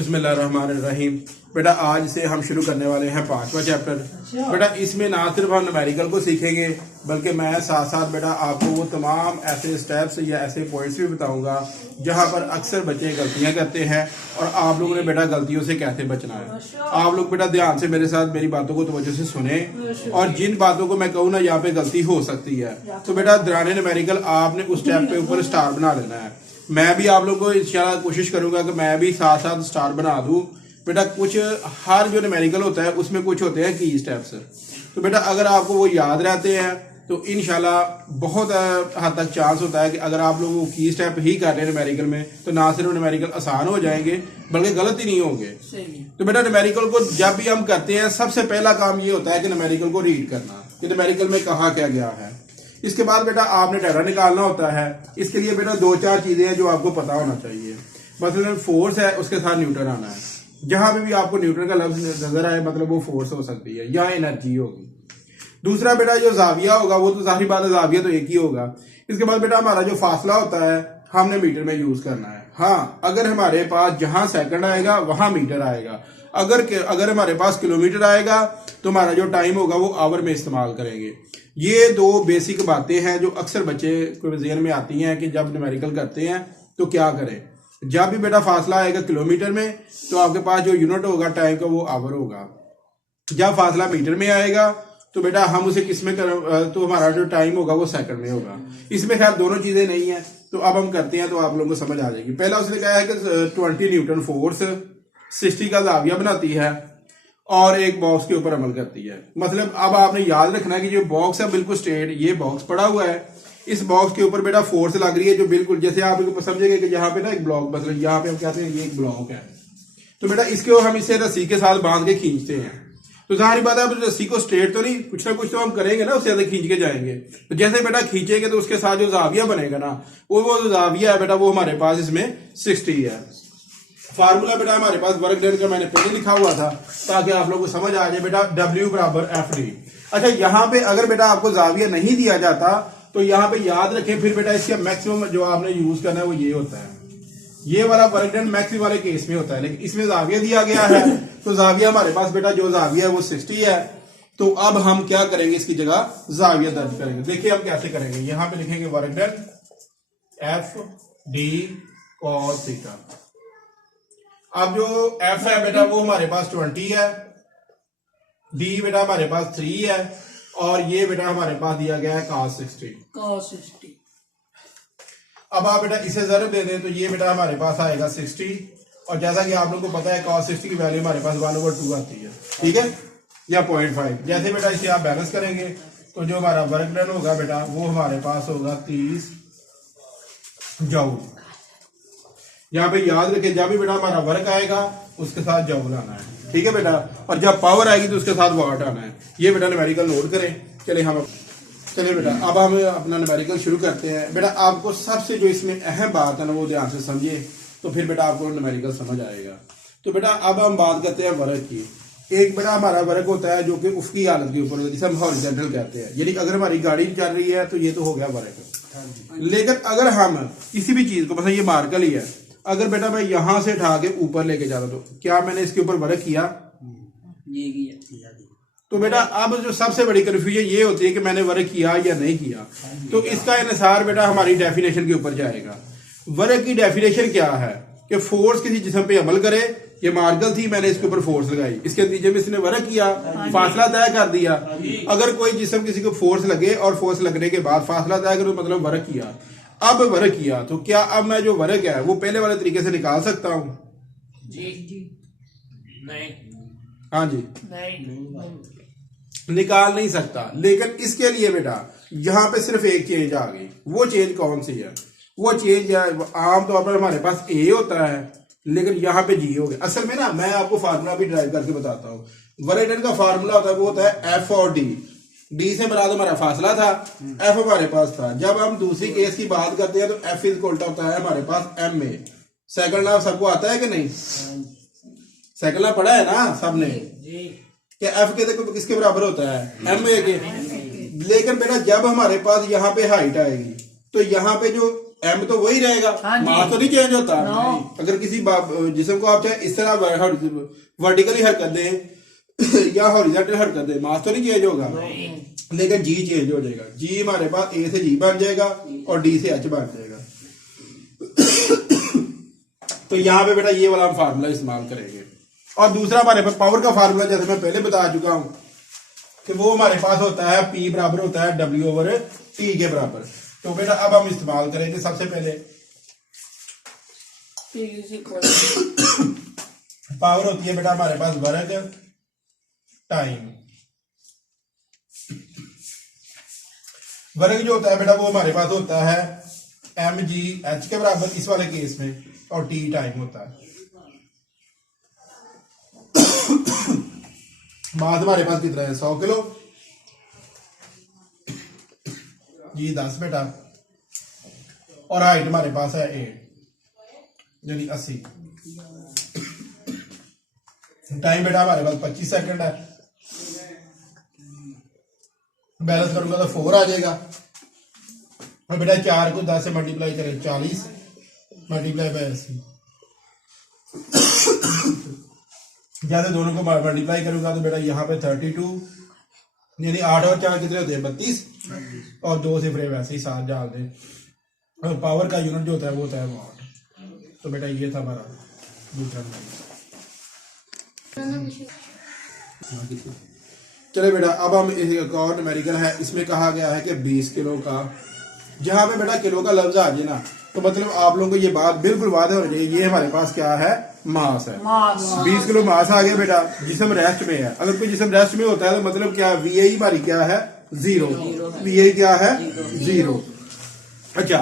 बिस्मिल्लाहिर्रहमानिर्रहीम। बेटा आज से हम शुरू करने वाले हैं 5वां चैप्टर। बेटा इसमें ना सिर्फ हम न्यूमेरिकल को सीखेंगे बल्कि मैं साथ साथ बेटा आपको वो तमाम ऐसे स्टेप्स या ऐसे पॉइंट्स भी बताऊंगा जहां पर अक्सर बच्चे गलतियां करते हैं और आप लोगों ने बेटा गलतियों से कैसे बचना है। आप लोग बेटा ध्यान से मेरे साथ मेरी बातों को तवज्जो से सुने और जिन बातों को मैं कहूँ ना यहाँ पे गलती हो सकती है तो बेटा दौरान न्यूमेरिकल आपने उस स्टेप पे ऊपर स्टार बना लेना है। मैं भी आप लोगों को इंशाल्लाह कोशिश करूंगा कि मैं भी साथ साथ स्टार बना दूं। बेटा कुछ हर जो न्यूमेरिकल होता है उसमें कुछ होते हैं की स्टेप्स, तो बेटा अगर आपको वो याद रहते हैं तो इंशाल्लाह बहुत हद तक चांस होता है कि अगर आप लोग वो की स्टेप ही कर रहे हैं न्यूमेरिकल में तो ना सिर्फ न्यूमेरिकल आसान हो जाएंगे बल्कि गलत ही नहीं होंगे। तो बेटा न्यूमेरिकल को जब भी हम करते हैं सबसे पहला काम ये होता है कि न्यूमेरिकल को रीड करना कि न्यूमेरिकल में कहा क्या गया है। इसके बाद बेटा आपने डाटा निकालना होता है। इसके लिए बेटा 2-4 चीजें हैं जो आपको पता होना चाहिए। मतलब फोर्स है उसके साथ न्यूटन आना है। जहां पे भी आपको न्यूटन का लफ्ज नजर आए मतलब वो फोर्स हो सकती है या एनर्जी होगी। दूसरा बेटा जो जाविया होगा वो तो जाहिर बात है जाविया तो एक ही होगा। इसके बाद बेटा हमारा जो फासला होता है हमने मीटर में यूज करना है। हाँ अगर हमारे पास जहां सेकंड आएगा वहां मीटर आएगा। अगर हमारे पास किलोमीटर आएगा तो हमारा जो टाइम होगा वो आवर में इस्तेमाल करेंगे। ये 2 बेसिक बातें हैं जो अक्सर बच्चे को ज़हन में आती हैं कि जब न्यूमेरिकल करते हैं तो क्या करें। जब भी बेटा फासला आएगा किलोमीटर में तो आपके पास जो यूनिट होगा टाइम का वो आवर होगा। जब फासला मीटर में आएगा तो बेटा हम उसे किस में तो हमारा जो टाइम होगा वो सेकंड में होगा। इसमें खैर दोनों चीजें नहीं है तो अब हम करते हैं तो आप लोगों को समझ आ जाएगी। पहला उसने कहा है कि 20 न्यूटन फोर्स 60 का जाविया बनाती है और एक बॉक्स के ऊपर अमल करती है। मतलब अब आपने याद रखना है कि जो बॉक्स है बिल्कुल स्ट्रेट ये बॉक्स पड़ा हुआ है। इस बॉक्स के ऊपर बेटा फोर्स लग रही है जो बिल्कुल जैसे आप समझेंगे कि यहाँ पे ना एक ब्लॉक मतलब यहाँ पे हम कहते हैं ये एक ब्लॉक है तो बेटा इसको हम इसे रस्सी के साथ बांध के खींचते हैं। तो जाहिर बात है अब रस्सी को स्ट्रेट तो नहीं कुछ ना कुछ तो हम करेंगे ना उससे खींच के जाएंगे। तो जैसे बेटा खींचेंगे तो उसके साथ जो जाविया बनेगा ना वो जाविया है बेटा वो हमारे पास इसमें 60 है। फार्मूला बेटा हमारे पास वर्क डन का मैंने पहले लिखा हुआ था ताकि आप लोगों को समझ आ जाए बेटा W बराबर FD। अच्छा यहाँ पे अगर बेटा आपको जाविया नहीं दिया जाता तो यहाँ पे याद रखें फिर बेटा इसका मैक्सिमम जो आपने यूज करना है वो ये होता है। ये वाला वर्क डन मैक्सिमम वाले केस में होता है लेकिन इसमें जाविया दिया गया है तो जाविया हमारे पास बेटा जो जाविया है वो 60 है। तो अब हम क्या करेंगे इसकी जगह जाविया दर्ज करेंगे। देखिए हम कैसे करेंगे। यहाँ पे लिखेंगे work done FD cos theta. अब जो F है बेटा वो हमारे पास 20 है, D बेटा हमारे पास 3 है और ये बेटा हमारे पास दिया गया है cos 60। अब आप बेटा इसे जरूर दे दें तो ये बेटा हमारे पास आएगा 60 और जैसा कि आप लोगों को पता है cos 60 की वैल्यू हमारे पास 1/2 आती है, ठीक है, या 0.5। जैसे बेटा इसे आप बैलेंस करेंगे तो जो हमारा वर्क डन होगा बेटा वो हमारे पास होगा 30 जूल। यहाँ पे याद रखें जब भी बेटा हमारा वर्क आएगा उसके साथ जूल आना है, ठीक है बेटा, और जब पावर आएगी तो उसके साथ वाट आना है। ये बेटा न्यूमेरिकल नोट करें। चलिए बेटा अब हम अपना न्यूमेरिकल शुरू करते हैं। बेटा आपको सबसे जो इसमें अहम बात है ना वो ध्यान से समझिए तो फिर बेटा आपको न्यूमेरिकल समझ आएगा। तो बेटा अब हम बात करते हैं वर्क की। एक बेटा हमारा वर्क होता है जो कि उफकी हालत के ऊपर जिसे हम हॉरिजॉन्टल कहते हैं, यानी अगर हमारी गाड़ी चल रही है तो ये तो हो गया वर्क। लेकिन अगर हम किसी भी चीज को बस ये मार्कल ही है अगर बेटा मैं यहां से उठा के ऊपर लेके जा रहा तो क्या मैंने इसके ऊपर वर्क किया? ये किया। तो बेटा अब जो सबसे बड़ी कंफ्यूजन ये होती है कि मैंने वर्क किया या नहीं किया। तो इसका इन्हिसार बेटा हमारी डेफिनेशन के ऊपर जाएगा। वर्क की डेफिनेशन क्या है कि फोर्स किसी जिस्म पे अमल करे। ये मार्गल थी मैंने इसके ऊपर फोर्स लगाई, इसके नतीजे में इसने वर्क किया, फासला तय कर दिया। अगर कोई जिस्म किसी को फोर्स लगे और फोर्स लगने के बाद फासला तय करे मतलब वर्क किया। अब वर्क किया तो क्या अब मैं जो वर्क है वो पहले वाले तरीके से निकाल सकता हूं? जी नहीं। हाँ जी नहीं निकाल नहीं सकता। लेकिन इसके लिए बेटा यहाँ पे सिर्फ एक चेंज आ गई। वो चेंज कौन सी है? वो चेंज है आमतौर पर हमारे पास A होता है लेकिन यहाँ पे G हो गया। असल में ना मैं आपको फार्मूला भी ड्राइव करके बताता हूँ। वर्क डन का फार्मूला होता है वो होता है F और D से बराबर हमारा फासला था, F हमारे पास था। जब हम दूसरी केस की बात करते हैं तो F इज इक्वल टू होता है हमारे पास MA। सेकंड लॉ सबको आता है कि नहीं? सेकंड लॉ पढ़ा है ना सबने कि F के किसके बराबर होता है? MA के। लेकिन बेटा जब हमारे पास यहाँ पे हाइट आएगी तो यहाँ पे जो एम तो वही रहेगा, मास तो नहीं चेंज होता। अगर किसी जिस्म को आप चाहे इस तरह वर्टिकली हरकत दें या हॉरिजॉन्टल हरकत दें, मास तो नहीं चेंज होगा, लेकिन जी चेंज हो जाएगा। जी हमारे पास ए से जी बन जाएगा और डी से एच बन जाएगा। तो यहाँ पे बेटा ये वाला हम फार्मूला इस्तेमाल करेंगे। और दूसरा हमारे पास पावर का फार्मूला, जैसे मैं पहले बता चुका हूं कि वो हमारे पास होता है P बराबर होता है W/T के बराबर। तो बेटा अब हम इस्तेमाल करेंगे सबसे पहले पावर होती है बेटा हमारे पास वर्ग टाइम। वर्ग जो होता है बेटा वो हमारे पास होता है mgh के बराबर इस वाले केस में, और t टाइम होता है। मास हमारे पास कितना है 100 किलो, जी 10 बेटा, और हाइट हमारे पास है 8 यानी 80। टाइम बेटा हमारे पास 25 सेकंड है। बैलेंस करूंगा तो 4 आ जाएगा। और बेटा 4 को 10 से मल्टीप्लाई करें 40 मल्टीप्लाई बाय 80। जैसे दोनों को मल्टीप्लाई करूंगा तो बेटा यहाँ पे 32 यानी 8 और 4 कितने होते हैं 32, और 2 से फिर वैसे ही 7 डाल दें। और पावर का यूनिट जो होता है वो होता है वाट। तो बेटा ये था हमारा दूसरा नंबर। चले बेटा अब हम एक और न्यूमेरिकल है, इसमें कहा गया है कि 20 किलो का, जहां पे बेटा किलो का लफ्ज आ जाए ना तो मतलब आप लोगों को ये बात बिल्कुल वादे हो जाए, ये हमारे पास क्या है मास है। 20 किलो मास आ गया बेटा। जिस्म रेस्ट में है, अगर कोई जिस्म रेस्ट में होता है तो मतलब क्या VI हमारी क्या है 0, VI क्या है 0। अच्छा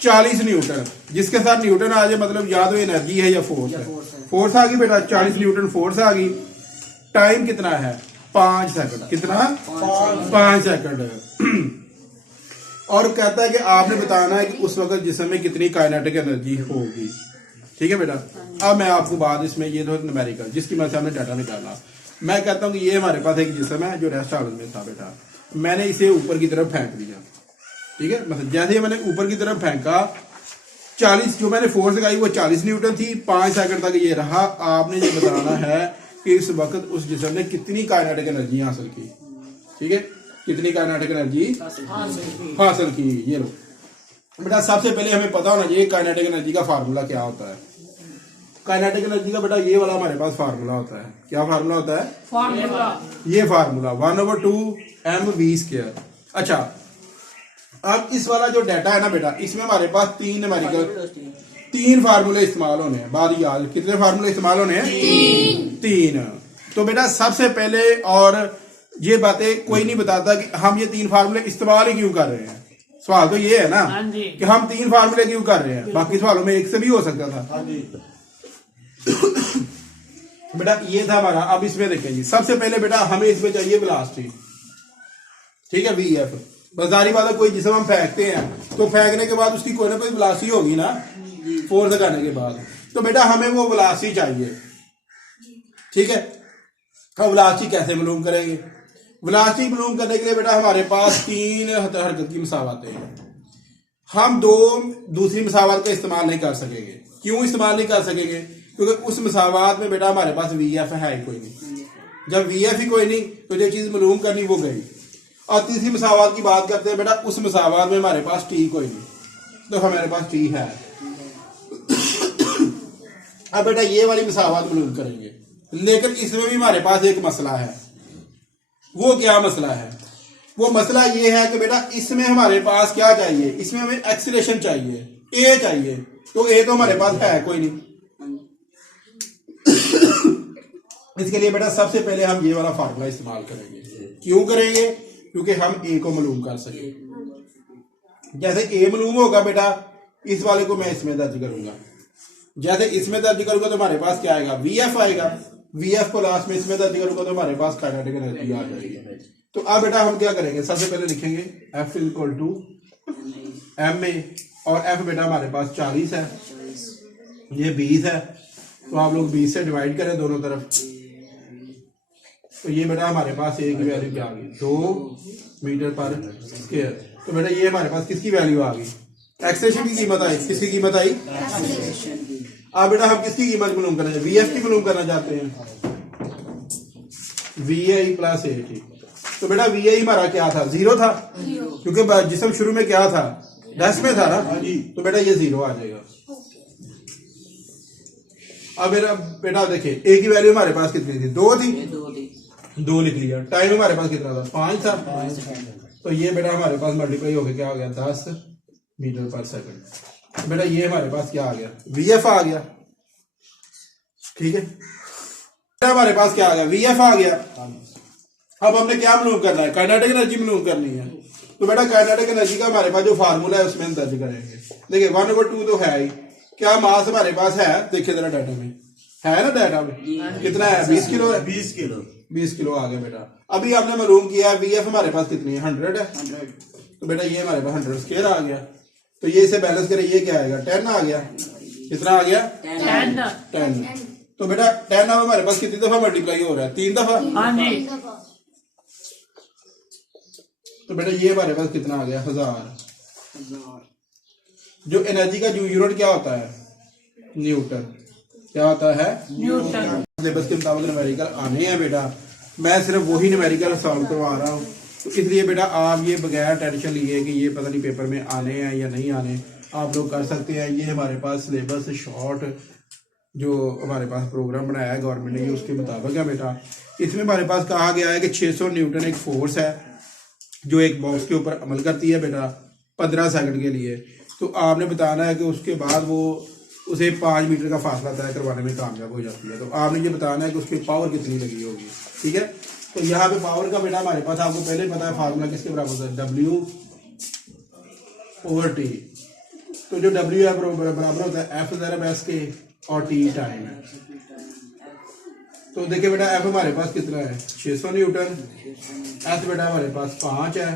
40 न्यूटन, जिसके साथ न्यूटन आ जाए मतलब या तो एनर्जी है या फोर्स है। फोर्स आ गई बेटा 40 न्यूटन फोर्स आ गई। टाइम कितना है 5 सेकंड, कितना 5 सेकंड। और कहता है कि आपने बताना है कि उस वक्त जिस्म में कितनी काइनेटिक एनर्जी होगी। ठीक है बेटा। अब मैं आपको बात इसमें ये तो न्यूमेरिकल जिसकी मदद से हमने डाटा निकाला। मैं कहता हूं कि ये हमारे पास एक जिस्म है जो रेस्ट हालत में था बेटा, मैंने इसे ऊपर की तरफ फेंक दिया। ठीक है, मतलब जैसे ही मैंने ऊपर की तरफ फेंका 40 जो मैंने फोर्स लगाई वो 40 न्यूटन थी, 5 सेकंड तक ये रहा। आपने ये बताना है कि इस वक्त उस जिस्म ने कितनी काइनेटिक एनर्जी हासिल की। ठीक है, कितनी काइनेटिक एनर्जी हासिल की। ये लो बेटा, सबसे पहले हमें पता होना चाहिए काइनेटिक एनर्जी का फार्मूला क्या होता है। काइनेटिक एनर्जी का बेटा ये वाला हमारे पास फार्मूला होता है। क्या फार्मूला होता है? ये फार्मूला 1/2 mv²। अच्छा, अब इस वाला जो डाटा है ना बेटा, इसमें हमारे पास 3 न्यूमेरिकल 3 फार्मूले इस्तेमाल होने हैं। बात याद, कितने फार्मूले इस्तेमाल होने हैं? 3। तो बेटा सबसे पहले, और ये बातें कोई नहीं बताता कि हम ये 3 फार्मूले इस्तेमाल ही क्यों कर रहे हैं। सवाल तो ये है ना कि हम 3 फार्मूले क्यों कर रहे हैं, बाकी सवालों में एक से भी हो सकता था। बेटा ये था हमारा। अब इसमें देखेंगे सबसे पहले बेटा हमें इसमें चाहिए वेलोसिटी। ठीक है, VF। बाजारी वाला कोई जिसम हम फेंकते हैं तो फेंकने के बाद उसकी कोई ना कोई वेलोसिटी होगी ना फोर्स लगाने के बाद। तो बेटा हमें वो वेलोसिटी चाहिए। ठीक है, हम वेलोसिटी कैसे मालूम करेंगे? वेलोसिटी मालूम करने के लिए बेटा हमारे पास 3 हरकत की मसावतें हैं। हम दूसरी मसावत का इस्तेमाल नहीं कर सकेंगे। क्यों इस्तेमाल नहीं कर सकेंगे? क्योंकि उस मसावत में बेटा हमारे पास VF है ही कोई नहीं। जब VF ही कोई नहीं तो जो चीज मालूम करनी वो गई। और तीसरी मसावत की बात करते हैं बेटा, उस मसावत में हमारे पास T कोई नहीं, तो हमारे पास T है। अब बेटा ये वाली मसावत मालूम करेंगे, लेकिन इसमें भी हमारे पास एक मसला है। वो क्या मसला है? वो मसला ये है कि बेटा इसमें हमारे पास क्या चाहिए? इसमें हमें एक्सीलरेशन चाहिए, A चाहिए। तो A तो हमारे पास है कोई नहीं। इसके लिए बेटा सबसे पहले हम ये वाला फार्मूला इस्तेमाल करेंगे। क्यों करेंगे? क्योंकि हम A को मालूम कर सके। जैसे A मालूम होगा बेटा, इस वाले को मैं इसमें दर्ज करूंगा। जैसे इसमें दर्ज करूंगा तो हमारे पास क्या आएगा? VF आएगा। VF को लास्ट में इसमें दर्ज करूंगा तो हमारे पास काइनेटिक एनर्जी आ जाएगी। तो अब बेटा हम क्या करेंगे? सबसे पहले लिखेंगे F = ma, और F बेटा हमारे पास 40 है, ये 20 है। तो आप लोग 20 से डिवाइड करें दोनों तरफ, तो ये बेटा हमारे पास A की वैल्यू क्या आ गई? 2 मीटर पर स्क्वायर। तो बेटा ये हमारे पास किसकी वैल्यू आ गई? एक्सेलेरेशन की कीमत आई, किसकी कीमत आई? अब बेटा हम किसकी कीमत मालूम करना चाहिए? वीएफ की मालूम करना चाहते हैं, वीआई प्लस ए टी। तो बेटा वीआई हमारा क्या था? 0 था, क्योंकि जिसम शुरू में क्या था? डैश में था ना, तो बेटा ये 0 आ जाएगा। अब मेरा बेटा देखिए ए की वैल्यू हमारे पास कितनी थी? 2 थी, 2 लिख लिया। टाइम हमारे पास कितना था? 5 था। तो ये बेटा हमारे पास मल्टीप्लाई होकर क्या आ गया? 10 मीटर पर सेकंड। तो बेटा ये हमारे पास क्या आ गया? वीएफ आ गया। ठीक है, बेटा हमारे पास क्या आ गया? वीएफ आ गया। अब हमने क्या मालूम करना है? काइनेटिक एनर्जी मालूम करनी है। तो बेटा काइनेटिक एनर्जी का हमारे पास जो फार्मूला है उसमें हम दर्ज करेंगे। देखिए 1/2 तो है ही। क्या मास हमारे पास है? देखिए जरा डाटा में है ना, डाटा में कितना है? 20 किलो है। 20 किलो आ गया बेटा। अभी आपने मालूम किया वीएफ हमारे पास कितनी है? 100 है। तो बेटा ये हमारे पास 100 स्क्वायर आ गया। तो ये इसे बैलेंस करें, ये क्या आएगा? 10 आ गया। कितना आ गया? 10। तो बेटा 10 अब हमारे पास कितनी दफा मल्टीप्लाई हो रहा है? 3 दफा। तो बेटा ये हमारे पास कितना आ गया? 1000। जो एनर्जी का जो यूनिट क्या होता है? न्यूटन। क्या होता है? न्यूटन। सिलेबस के मुताबिक न्यूमेरिकल आने हैं बेटा, मैं सिर्फ वही न्यूमेरिकल सॉल्व करवा रहा हूँ। तो इसलिए बेटा आप ये बगैर टेंशन लिए कि ये पता नहीं पेपर में आने हैं या नहीं आने, आप लोग कर सकते हैं। ये हमारे पास सिलेबस शॉर्ट जो हमारे पास प्रोग्राम बनाया है गवर्नमेंट ने, उसके मुताबिक है बेटा। इसमें हमारे पास कहा गया है कि 600 न्यूटन एक फोर्स है जो एक बॉक्स के ऊपर अमल करती है बेटा 15 सेकंड के लिए। तो आपने बताना है कि उसके बाद वो उसे 5 मीटर का फासला तय करवाने में कामयाब हो जाती है। तो आपने ये बताना है कि उसकी पावर कितनी लगी होगी। ठीक है, तो यहाँ पे पावर का बेटा हमारे पास आपको पहले पता है फार्मूला किसके बराबर होता है? W/T। तो जो W है बराबर होता है F ज़रा एस के और T टाइम है। तो देखिए बेटा F हमारे पास कितना है? 600 न्यूटन। S बेटा हमारे पास 5 है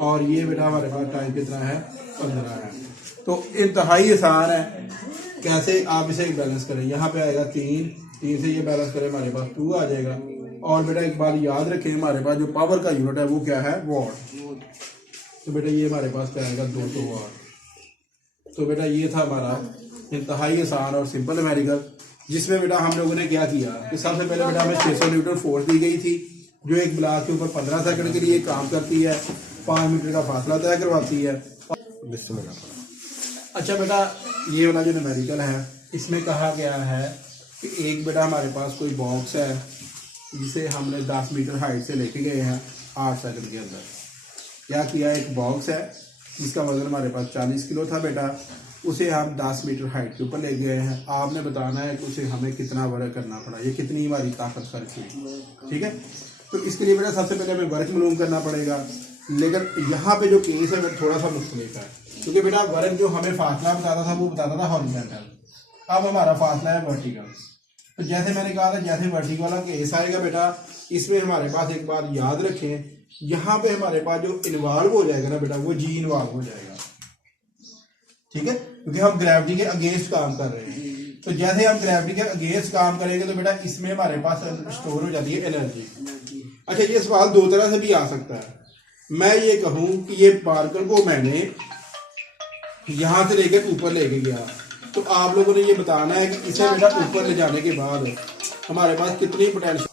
और ये बेटा हमारे पास टाइम कितना है? 15 है। तो इंतहाई आसान है। कैसे आप इसे बैलेंस करें? यहाँ पे आएगा 3 से ये बैलेंस करें, हमारे पास 2 आ जाएगा। और बेटा एक बात याद रखें, हमारे पास जो पावर का यूनिट है वो क्या है? वॉट। तो बेटा ये हमारे पास क्या आएगा? 200 वाट। तो बेटा ये था हमारा इंतहाई आसान और सिंपल न्यूमेरिकल, जिसमें बेटा हम लोगों ने क्या किया कि सबसे पहले बेटा हमें 600 न्यूटन फोर्स दी गई थी जो एक ब्लॉक के ऊपर 15 सेकंड के लिए काम करती है, 5 मीटर का फासला तय करवाती है। अच्छा बेटा ये वाला जो न्यूमेरिकल है इसमें कहा गया है कि एक बेटा हमारे पास कोई बॉक्स है जिसे हमने 10 मीटर हाइट से लेके गए हैं 8 सेकंड के अंदर। क्या किया? एक बॉक्स है जिसका वजन हमारे पास 40 किलो था बेटा, उसे हम 10 मीटर हाइट के ऊपर ले गए हैं। आपने बताना है कि उसे हमें कितना वर्क करना पड़ा, ये कितनी हमारी ताकत खर्च हुई। ठीक है, तो इसके लिए बेटा सबसे पहले हमें वर्क मालूम करना पड़ेगा। लेकिन यहाँ पे जो केस है वो थोड़ा सा मुख्तलिफ है, क्योंकि बेटा वर्क जो हमें फासला बताता था वो बताता था हॉरिजॉन्टल, अब हमारा फासला है वर्टिकल। तो जैसे मैंने कहा था जैसे वर्टिकल वाला केस आएगा बेटा, इसमें हमारे पास एक बात याद रखें, यहाँ पे हमारे पास जो इन्वॉल्व हो जाएगा ना बेटा वो जी इन्वॉल्व हो जाएगा। ठीक है, क्योंकि हम ग्रेविटी के अगेंस्ट काम कर रहे हैं। तो जैसे हम ग्रेविटी के अगेंस्ट काम करेंगे तो बेटा इसमें हमारे पास स्टोर हो जाती है एनर्जी। अच्छा ये सवाल दो तरह से भी आ सकता है। मैं ये कहूं कि ये पार्टिकल को मैंने यहां से लेकर ऊपर लेके गया, तो आप लोगों ने ये बताना है कि इसे बेटा ऊपर ले जाने के बाद हमारे पास कितनी पोटेंशियल।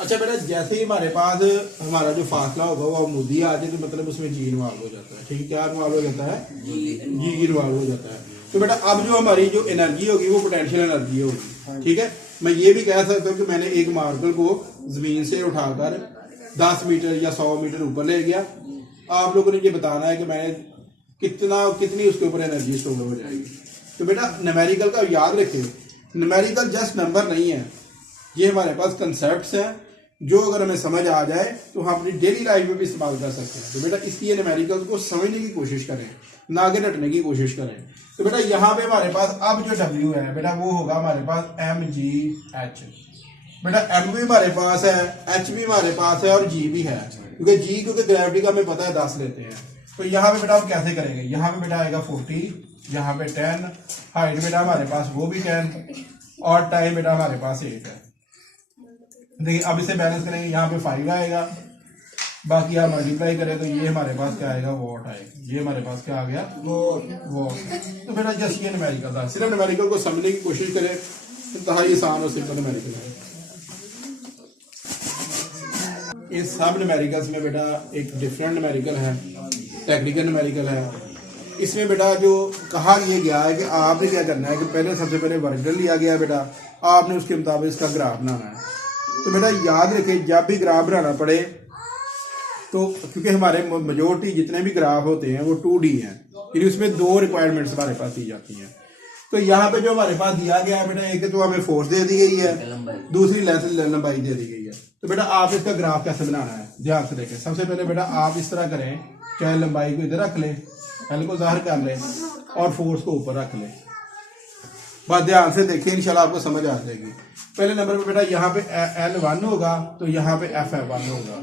अच्छा बेटा जैसे ही हमारे पास हमारा जो फासला होगा वो अमूदी आ जाए तो मतलब उसमें जी इन्वॉल्व हो जाता है। ठीक है, क्या इन्वॉल्व हो जाता है? जी इन्वॉल्व हो जाता है। तो बेटा अब जो हमारी जो एनर्जी होगी वो पोटेंशियल एनर्जी होगी। ठीक है, मैं ये भी कह सकता हूँ कि मैंने एक मार्बल को जमीन से उठाकर 10 मीटर या 100 मीटर ऊपर ले गया। आप लोगों ने ये बताना है कि मैंने कितनी उसके ऊपर एनर्जी स्टोर हो जाएगी। तो बेटा न्यूमेरिकल का याद रखें, न्यूमेरिकल जस्ट नंबर नहीं है, ये हमारे पास कंसेप्ट्स हैं जो अगर हमें समझ आ जाए तो हम अपनी डेली लाइफ में भी इस्तेमाल कर सकते हैं। तो बेटा इसलिए न्यूमेरिकल को समझने की कोशिश करें, ना कि रटने की कोशिश करें। तो बेटा यहाँ पे हमारे पास अब जो W है बेटा वो होगा हमारे पास mgh। बेटा m भी हमारे पास है, h भी हमारे पास है और g भी है, क्योंकि ग्रेविटी का हमें पता है 10 लेते हैं। तो यहाँ पे बेटा हम कैसे करेंगे? यहाँ पे बेटा आएगा 40, यहाँ पे 10, हाइट बेटा हमारे पास वो भी 10 और टाइम बेटा हमारे पास 8 है। देखिए अब इसे बैलेंस करेंगे, यहाँ पे 5 आएगा बाकी आप मल्टीप्लाई करें तो ये हमारे पास क्या आएगा, वॉट आएगा। ये हमारे पास क्या आ गया, वॉट। तो बेटा जस्ट ये न्यूमेरिकल था, सिर्फ न्यूमेरिकल को समझने की कोशिश करें, इंतहाई आसान और सिंपल न्यूमेरिकल है। इस सब न्यूमेरिकल्स में बेटा एक डिफरेंट न्यूमेरिकल है, टेक्निकल न्यूमेरिकल है। इसमें बेटा जो कहा यह गया है कि आपने क्या करना है कि पहले सबसे पहले वर्ग लिया गया बेटा, आपने उसके मुताबिक इसका ग्राफ बनाना है। तो बेटा याद रखें जब भी ग्राफ बनाना पड़े तो, क्योंकि हमारे मेजोरिटी जितने भी ग्राफ होते हैं वो 2D हैं, यानी उसमें दो रिक्वायरमेंट्स हमारे पास दी जाती हैं। तो यहाँ पे जो हमारे पास दिया गया है बेटा, एक तो हमें फोर्स दे दी गई है, दूसरी लेंथ लंबाई दे दी गई है। तो बेटा आप इसका ग्राफ कैसे बनाना है, ध्यान से देखें। सबसे पहले बेटा आप इस तरह करें, चाहे लंबाई को इधर रख ले, एल को ज़ाहिर कर ले और फोर्स को ऊपर रख ले। बात ध्यान से देखिए, इंशाल्लाह आपको समझ आ जाएगी। पहले नंबर पे बेटा यहाँ पे L1 होगा तो यहाँ पे F1 होगा,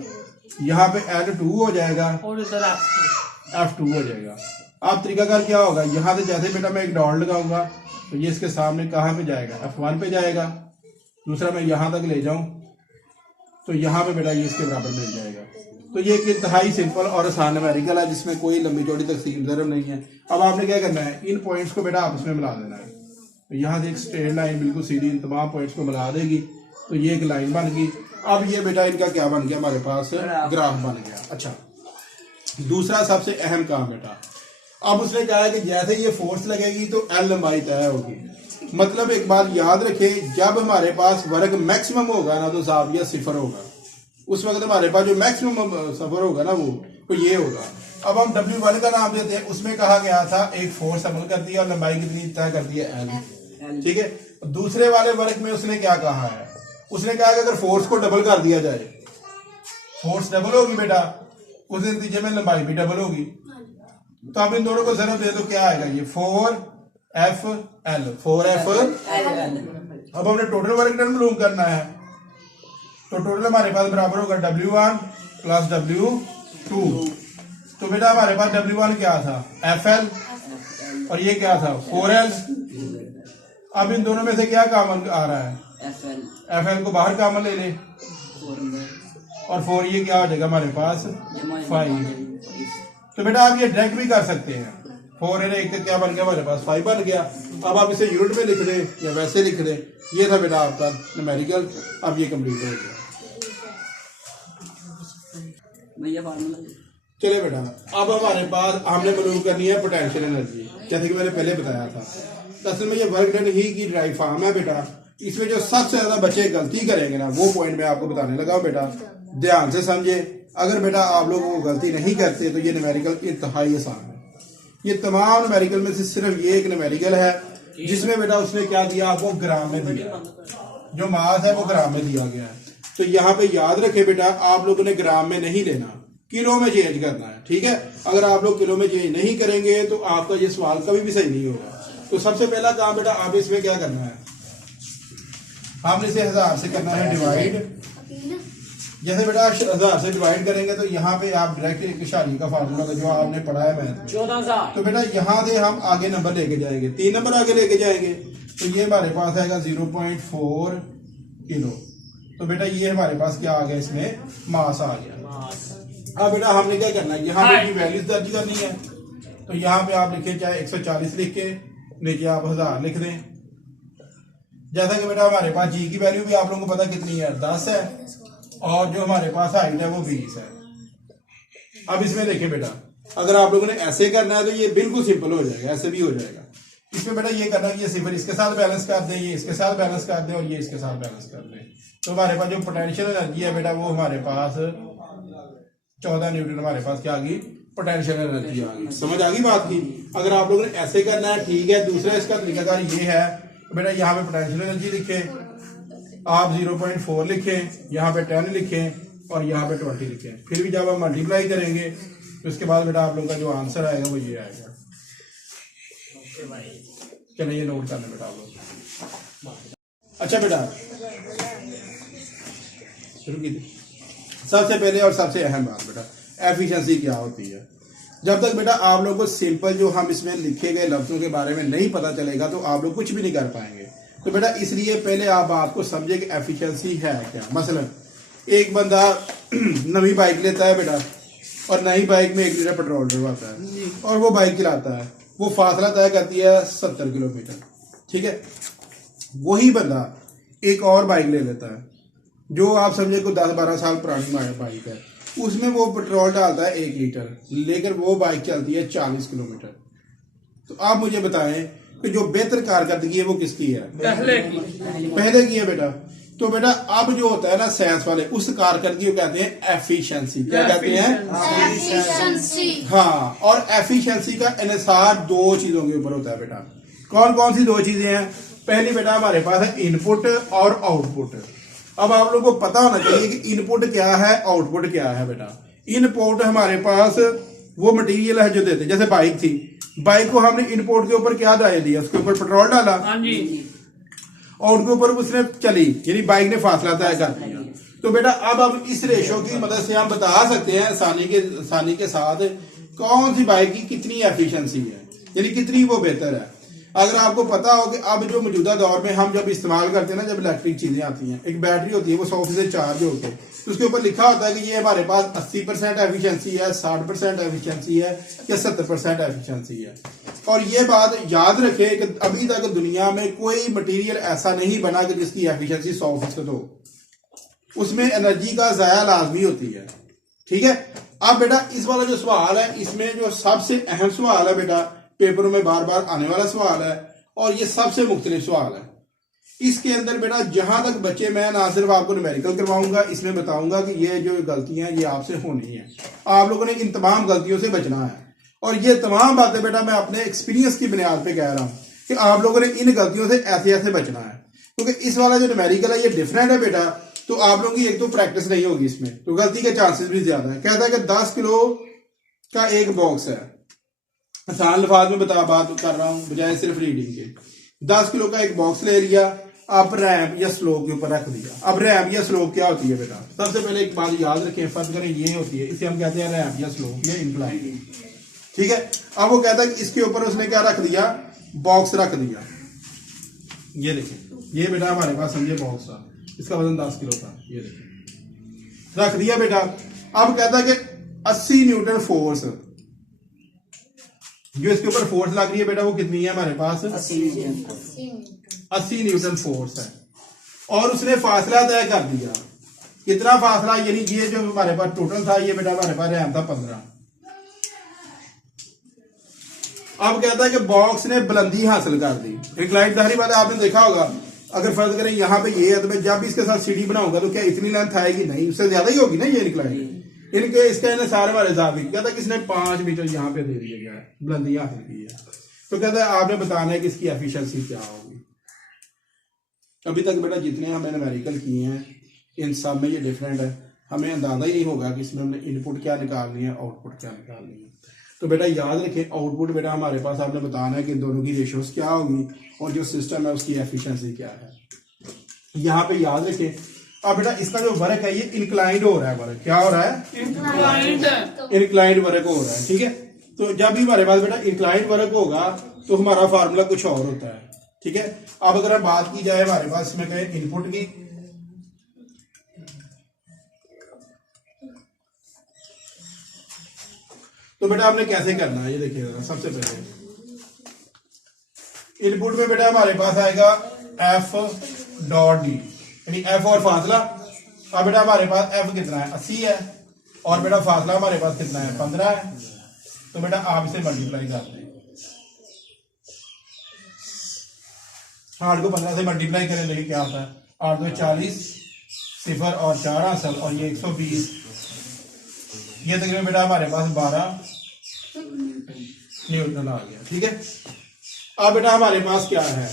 यहाँ पे L2 हो जाएगा और इधर F2 हो जाएगा। अब तरीकाकार क्या होगा, यहाँ से जैसे बेटा मैं एक डॉट लगाऊंगा तो ये इसके सामने कहाँ पे जाएगा, F1 पे जाएगा। दूसरा मैं यहाँ तक ले जाऊं तो यहाँ पे बेटा ये इसके बराबर मिल जाएगा। तो ये एक इंतहाई सिंपल और आसान न्यूमेरिकल है जिसमें कोई लंबी चौड़ी तकसीम जरूर नहीं है। अब आपने क्या करना है, इन पॉइंट्स को बेटा आपस में मिला देना है। तो यहाँ से एक स्ट्रेट लाइन बिल्कुल सीधी इन तमाम पॉइंट्स को मिला देगी तो ये एक लाइन बन गई। अब ये बेटा इनका क्या बन गया, हमारे पास ग्राफ बन गया। अच्छा, दूसरा सबसे अहम काम बेटा, अब उसने कहा है कि जैसे ये फोर्स लगेगी तो एल लंबाई तय होगी। मतलब एक बात याद रखें, जब हमारे पास वर्ग मैक्सिमम होगा ना तो ज़ाविया 0 होगा। उस वक्त हमारे पास जो मैक्सिमम सफर होगा ना वो ये होगा। अब हम W1 का नाम देते हैं, उसमें कहा गया था एक फोर्स अमल कर दिया और लंबाई कितनी तय कर दी है, L, ठीक है। दूसरे वाले वर्ग में उसने क्या कहा है, उसने कहा कि अगर फोर्स को डबल कर दिया जाए, फोर्स डबल होगी बेटा, उस नतीजे में लंबाई भी डबल होगी। तो आप इन दोनों को जरा दे दो, क्या आएगा ये 4FL, 4FL। अब हमने टोटल वर्क डन मालूम करना है तो टोटल हमारे पास बराबर होगा W1 प्लस W2। तो बेटा हमारे पास W1 क्या था, FL, और ये क्या था 4L। अब इन दोनों में से क्या कॉमन आ रहा है, FL को बाहर कॉमन ले ले और 4 ये क्या हो जाएगा हमारे पास 5। तो बेटा आप ये डायरेक्ट भी कर सकते हैं, 4 एक क्या बन गया हमारे पास 5 बन गया। अब आप इसे यूनिट में लिख दें या वैसे लिख दें। ये था बेटा आपका न्यूमेरिकल, अब ये कंप्लीट हो गया। चले बेटा, अब हमारे पास हमने मालूम करनी है पोटेंशियल एनर्जी, जैसे कि मैंने पहले बताया था। असल में ये वर्क डन ही की ड्राइव फॉर्म है बेटा। इसमें जो सबसे ज्यादा बच्चे गलती करेंगे ना वो पॉइंट मैं आपको बताने लगा हूं बेटा, ध्यान से समझे। अगर बेटा आप लोग वो गलती नहीं करते तो ये न्यूमेरिकल इंतहाई आसान है। ये तमाम न्यूमेरिकल में से सिर्फ ये एक न्यूमेरिकल है जिसमें बेटा उसने क्या दिया, आपको ग्राम में दिया, जो मास है वो ग्राम में दिया गया है। तो यहाँ पे याद रखे बेटा, आप लोगों ने ग्राम में नहीं लेना, किलो में चेंज करना है, ठीक है। अगर आप लोग किलो में चेंज नहीं करेंगे तो आपका ये सवाल कभी भी सही नहीं होगा। तो सबसे पहला काम बेटा आप इसमें क्या करना है, हमने इसे 1000 से करना है डिवाइड। जैसे बेटा 1000 से डिवाइड करेंगे तो यहाँ पे आप डायरेक्ट एक इशारी का फार्मूला जो आपने पढ़ा है मैथ में 14,000। तो बेटा यहाँ से हम आगे नंबर लेके जाएंगे, 3 नंबर आगे लेके जाएंगे तो ये हमारे पास आएगा 0.4 किलो। तो बेटा ये हमारे पास क्या आ गया, इसमें मास आ गया। अब बेटा हमने क्या करना है, यहाँ पे वैल्यूज दर्ज करनी है। तो यहाँ पे आप लिखे चाहे 140 लिख के, नीचे आप 1000 लिख दें। जैसा कि बेटा हमारे पास जी की वैल्यू भी आप लोगों को पता कितनी है, 10 है, और जो हमारे पास हाइट है वो 20 है। अब इसमें देखिए बेटा, अगर आप लोगों ने ऐसे करना है तो ये बिल्कुल सिंपल हो जाएगा, ऐसे भी हो जाएगा। इसमें बेटा ये करना है कि ये सिफर इसके साथ बैलेंस कर दें, ये इसके साथ बैलेंस कर दें और ये इसके साथ बैलेंस कर दें। तो हमारे पास जो पोटेंशियल एनर्जी है बेटा वो हमारे पास 14 न्यूटन हमारे पास क्या आ गई, पोटेंशियल एनर्जी आ गई। समझ आ गई बात की। अगर आप लोगों ने ऐसे करना है ठीक है। दूसरा इसका तरीकाकार ये है, बेटा यहाँ पे पोटेंशियल एनर्जी लिखे, आप 0.4 लिखें, यहाँ पे 10 लिखें और यहाँ पे 20 लिखें। फिर भी जब आप मल्टीप्लाई करेंगे तो उसके बाद बेटा आप लोगों का जो आंसर आएगा वो ये आएगा। चलिए ये नोट करना बेटा आप लोग। अच्छा बेटा शुरू कीजिए। सबसे पहले और सबसे अहम बात बेटा, एफिशिएंसी क्या होती है। जब तक बेटा आप लोगों को सिंपल जो हम इसमें लिखे गए लफ्जों के बारे में नहीं पता चलेगा तो आप लोग कुछ भी नहीं कर पाएंगे। तो बेटा इसलिए पहले आप बात को समझे कि एफिशिएंसी है क्या। मसलन एक बंदा नवी बाइक लेता है बेटा और नई बाइक में 1 लीटर पेट्रोल डलवाता है और वो बाइक चलाता है, वो फासला तय करती है 70 किलोमीटर, ठीक है। वही बंदा एक और बाइक ले लेता है जो आप समझे को 10-12 साल पुरानी बाइक है, उसमें वो पेट्रोल डालता है 1 लीटर, लेकर वो बाइक चलती है 40 किलोमीटर। तो आप मुझे बताएं कि जो बेहतर कारकर्दगी है वो किसकी है? पहले की है बेटा। तो बेटा अब जो होता है ना साइंस वाले, उस कारकर्दगी को कहते हैं एफिशिएंसी। क्या कहते हैं? एफिशिएंसी। हाँ, और एफिशिएंसी का इन्हिसार 2 चीजों के ऊपर होता है बेटा। कौन कौन सी 2 चीजें हैं? पहली बेटा हमारे पास है इनपुट और आउटपुट। अब आप लोगों को पता होना चाहिए कि इनपुट क्या है, आउटपुट क्या है बेटा। इनपुट हमारे पास वो मटेरियल है जो देते, जैसे बाइक थी, बाइक को हमने इनपुट के ऊपर क्या डाल दिया? उसके ऊपर पेट्रोल डाला और उनके ऊपर उसने चली, यानी बाइक ने फासला तय कर दिया। तो बेटा अब इस रेशो की मदद से हम बता सकते हैं आसानी के साथ कौन सी बाइक की कितनी एफिशिएंसी है, यानी कितनी वो बेहतर है। अगर आपको पता हो कि अब जो मौजूदा दौर में हम जब इस्तेमाल करते हैं ना, जब इलेक्ट्रिक चीजें आती हैं, एक बैटरी होती है वो 100% चार्ज होती है, तो उसके ऊपर लिखा होता है कि ये हमारे पास 80% एफिशिएंसी है, 60% एफिशिएंसी है या 70% एफिशिएंसी है। और ये बात याद रखें कि अभी तक दुनिया में कोई मटेरियल ऐसा नहीं बना कि जिसकी एफिशिएंसी 100% हो, उसमें एनर्जी का ज़ाया लाजमी होती है, ठीक है। अब बेटा इस वाला जो सवाल है, इसमें जो सबसे अहम सवाल है बेटा, पेपरों में बार बार आने वाला सवाल है और ये सबसे मुख्तलिफ सवाल है। इसके अंदर बेटा जहां तक बच्चे, मैं ना सिर्फ आपको न्यूमेरिकल करवाऊंगा, इसमें बताऊंगा कि ये जो गलतियां ये आपसे होनी है, आप लोगों ने इन तमाम गलतियों से बचना है। और ये तमाम बातें बेटा मैं अपने एक्सपीरियंस की बुनियाद पे कह रहा हूं कि आप लोगों ने इन गलतियों से ऐसे ऐसे बचना है, क्योंकि इस वाला जो न्यूमेरिकल है ये डिफरेंट है बेटा। तो आप लोगों की एक तो प्रैक्टिस नहीं होगी इसमें, तो गलती के चांसेस भी ज्यादा है। कहता है कि 10 किलो का एक बॉक्स है, आसान लफाज में बात कर रहा हूं बजाय सिर्फ रीडिंग के। 10 किलो का एक बॉक्स ले लिया, आप रैंप या स्लोप के ऊपर रख दिया। अब रैंप या स्लोप क्या होती है बेटा? सबसे पहले एक बात याद रखें, फर्ज करें ये होती है, इसे हम कहते हैं रैंप या स्लोप या इंक्लाइन, ठीक है। अब वो कहता है कि इसके ऊपर उसने क्या रख दिया? बॉक्स रख दिया। ये देखिए, ये बेटा हमारे पास समझे बॉक्स था, इसका वजन 10 किलो था, ये देखिए रख दिया बेटा। अब कहता है कि 80 न्यूटन फोर्स, जो इसके ऊपर फोर्स लग रही है बेटा वो कितनी है हमारे पास? 80 न्यूटन फोर्स है। और उसने फासला तय कर दिया, कितना फासला? यानी ये जो हमारे पास टोटल था, ये बेटा हमारे पास रैम था 15। अब कहता है कि बॉक्स ने बुलंदी हासिल कर दी। इंक्लाइन, जाहिर बात है आपने देखा होगा, अगर फर्ज करें यहाँ पे ये है तो मैं जब इसके साथ सीढ़ी बनाऊंगा तो क्या इतनी लेंथ आएगी? नहीं, उससे ज्यादा ही होगी ना ये इंक्लाइन। इनके इसका इन्हें सारे हमारे साथ भी कहता है किसने 5 मीटर यहाँ पे दे दिया गया है, बुलंदी हासिल की है। तो कहता है आपने बताना है कि इसकी एफिशिएंसी क्या होगी। अभी तक बेटा जितने हमने न्यूमेरिकल किए हैं इन सब में ये डिफरेंट है, हमें अंदाजा ही नहीं होगा कि इसमें हमने इनपुट क्या निकालनी है, आउटपुट क्या निकालनी है। तो बेटा याद रखें, आउटपुट बेटा हमारे पास आपने बताना है कि इन दोनों की रेशियोज क्या होगी और जो सिस्टम है उसकी एफिशिएंसी क्या है, यहाँ पे याद रखें। अब बेटा इसका जो वर्क है ये इंक्लाइंड हो रहा है, वर्क क्या हो रहा है? इंक्लाइंड वर्क हो रहा है, ठीक है। तो जब भी हमारे पास बेटा इंक्लाइंड वर्क होगा तो हमारा फार्मूला कुछ और होता है, ठीक है। अब अगर हम बात की जाए हमारे पास इसमें कहें इनपुट की, तो बेटा आपने कैसे करना है ये देखिए जरा। सबसे पहले इनपुट में बेटा हमारे पास आएगा एफ डॉट डी, यानी एफ और फासला। अब बेटा हमारे पास एफ कितना है? 80 है, और बेटा फासला हमारे पास कितना है? 15 है। तो बेटा आप इसे मल्टीप्लाई कर दें, 8 को 15 से मल्टीप्लाई करें, देखिए क्या होता है? 8 2 40, 0 और 4 हासिल, और ये 120, ये तकरीबन बेटा हमारे पास 12 न्यूटन आ गया, ठीक है। अब बेटा हमारे पास क्या है?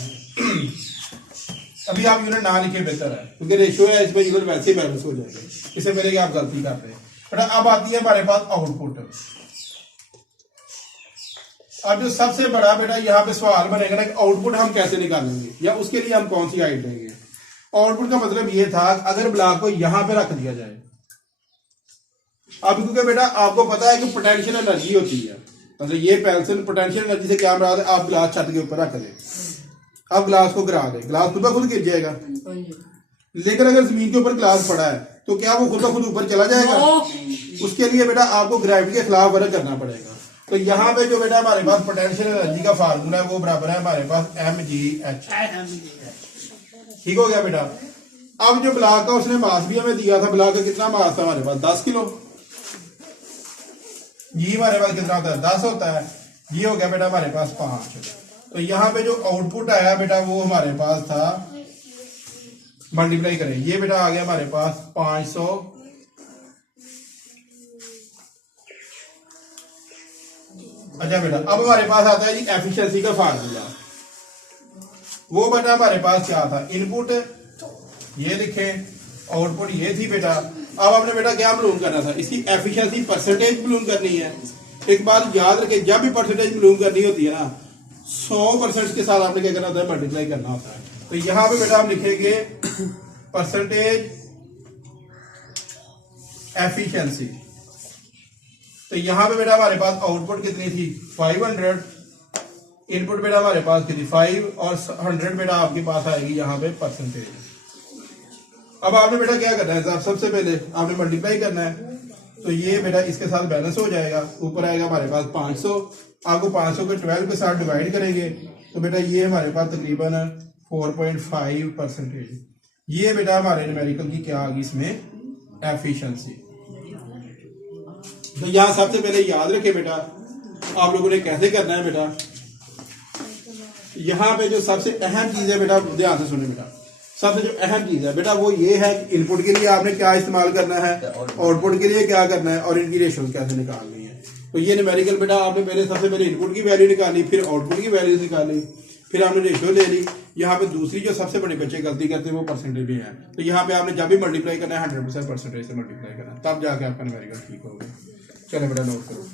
अभी आप यूनिट ना लिखे बेहतर है, क्योंकि रेशियो है इसमें यूनिट वैसे ही बैलेंस हो जाएगा, इससे पहले कि आप गलती कर रहे हैं। बेटा अब आती है हमारे पास आउटपुट। अब जो सबसे बड़ा बेटा यहाँ पे सवाल बनेगा ना कि आउटपुट हम कैसे निकालेंगे, या उसके लिए हम कौन सी हाइट लेंगे। आउटपुट का मतलब ये था अगर ब्लॉक को यहां पे रख दिया जाए। अब क्योंकि बेटा आपको पता है कि पोटेंशियल एनर्जी होती है, मतलब ये पेल्सन पोटेंशियल एनर्जी से क्या मराद है? आप गिलास छत के ऊपर रख दें, अब ग्लास को गिरा दे, ग्लास खुद ब खुद गिर जाएगा। लेकिन अगर जमीन के ऊपर ग्लास पड़ा है तो क्या वो खुद ब खुद ऊपर चला जाएगा? उसके लिए बेटा आपको ग्रेविटी के खिलाफ वर्क करना पड़ेगा। तो यहाँ पे जो बेटा हमारे पास पोटेंशियल एनर्जी का फार्मूला है वो बराबर है हमारे पास mgh। ठीक हो गया बेटा। अब जो ब्लॉक का उसने मास भी हमें दिया था, ब्लॉक का कितना मास था हमारे पास 10 किलो। जी हमारे पास कितना होता है 10 होता है। जी हो गया बेटा हमारे पास 5। तो यहाँ पे जो आउटपुट आया बेटा वो हमारे पास था, मल्टीप्लाई करें, ये बेटा आ गया हमारे पास 500। अच्छा बेटा अब हमारे पास आता है जी एफिशिएंसी का फार्मूला। वो बेटा हमारे पास क्या था, इनपुट ये लिखे, आउटपुट ये थी बेटा। अब हमने बेटा क्या मालूम करना था, इसकी एफिशिएंसी परसेंटेज मालूम करनी है। एक बात याद रखें, जब भी परसेंटेज मालूम करनी होती है ना 100% के साथ आपने क्या करना होता है, मल्टीप्लाई करना होता है। तो यहां पे बेटा हम लिखेंगे परसेंटेज एफिशिएंसी। तो यहां पे बेटा हमारे पास आउटपुट कितनी थी 500, इनपुट बेटा हमारे पास कितनी 5 और 100 बेटा आपके पास आएगी यहाँ पे परसेंटेज। अब आपने बेटा क्या करना है, सबसे पहले आपने मल्टीप्लाई करना है। तो ये बेटा इसके साथ बैलेंस हो जाएगा, ऊपर आएगा हमारे पास 500। आपको 500 को 12 के साथ डिवाइड करेंगे तो बेटा ये हमारे पास तकरीबन 4.5%। ये बेटा हमारे न्यूमेरिकल की क्या आ गई इसमें एफिशिएंसी। तो यहाँ सबसे पहले याद रखे बेटा आप लोगों ने कैसे करना है बेटा। यहाँ पे जो सबसे अहम चीज है बेटा, ध्यान से सुने बेटा, सबसे जो अहम चीज है बेटा वो ये है कि इनपुट के लिए आपने क्या इस्तेमाल करना है, आउटपुट के लिए क्या करना है और इनकी रेशियो कैसे निकालनी है। तो ये न्यूमेरिकल बेटा आपने पहले सबसे पहले इनपुट की वैल्यू निकाली, फिर आउटपुट की वैल्यू निकाली, फिर आपने रेशियो ले ली। यहाँ पे दूसरी जो सबसे बड़े बच्चे गलती करते हैं वो परसेंटेज भी है। तो यहाँ पे आपने जब भी मल्टीप्लाई करना है 100% परसेंटेज से मल्टीप्लाई करना है, तब जाके आपका न्यूमेरिकल ठीक होगा। चलो बेटा नोट करो।